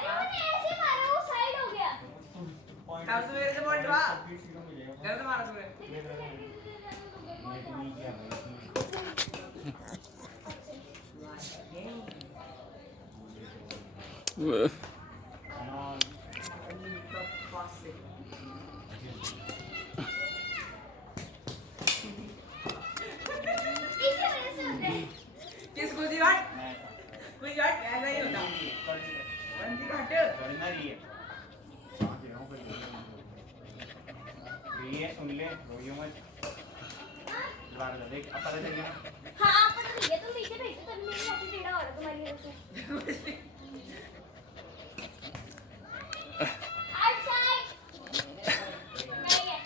अरे मैंने ऐसे मारा वो साइड हो गया। अब तो मेरे से पॉइंट हुआ। गलत मारा तूने। इसी वजह से होता है। किस गुजरात गुजरात ऐसा ही होता बंदी घाट ये सुन ले रोइयो मत दोबारा देख अब पता चल गया हाँ आप पता नहीं है तुम नीचे भेजो तभी मेरी हाथी टेढ़ा हो रहा तुम्हारी वजह से। Outside. नहीं है।